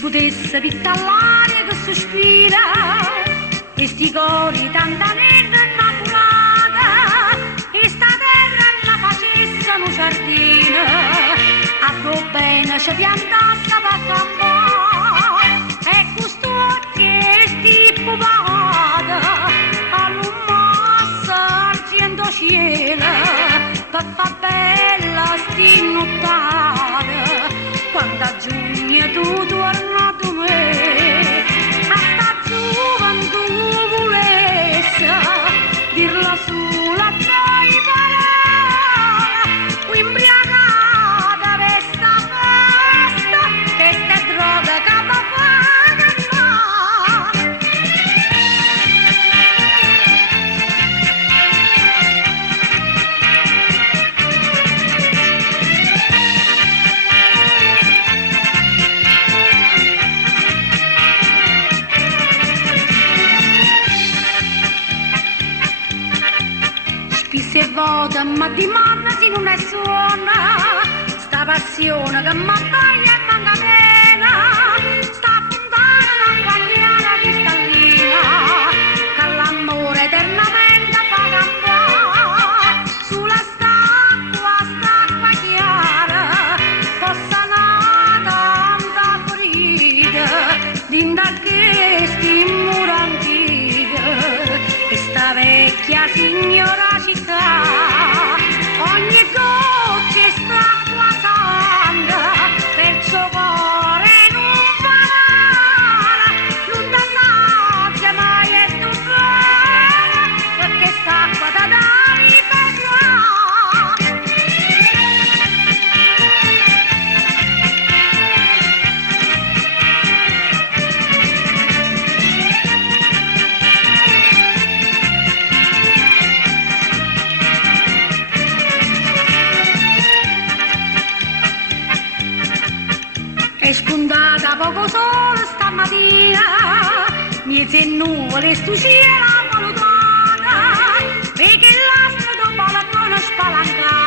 potesse pittallare che sospira e sti cori tanta nera innamorata e sta terra la facesse una sardina a pro bene ci piantasse per un po' e questo che sti pupata all'ummassa argento cielo per fa bella sti nottata quando a giugno tu torna da me a sta gioventù volesse dirla sulla tua parola imbriagata per sta festa che sta droga che va a cantare. Se vota ma di manna se non è suona sta passione che m'abbaglia e manca pena sta puntata una guardiana cristallina che l'amore eternamente fa campare sulla stacqua chiara fossa nata anda ferita dinda che sti mura antica e sta vecchia signora ogni goccia è stracqua santa perciò cuore non fa non dannazia mai è stupenda perché st'acqua da dare per è spuntata poco solo stamattina, miezze nuvole stu cielo valutata, perché l'astro dopo la buona spalancata.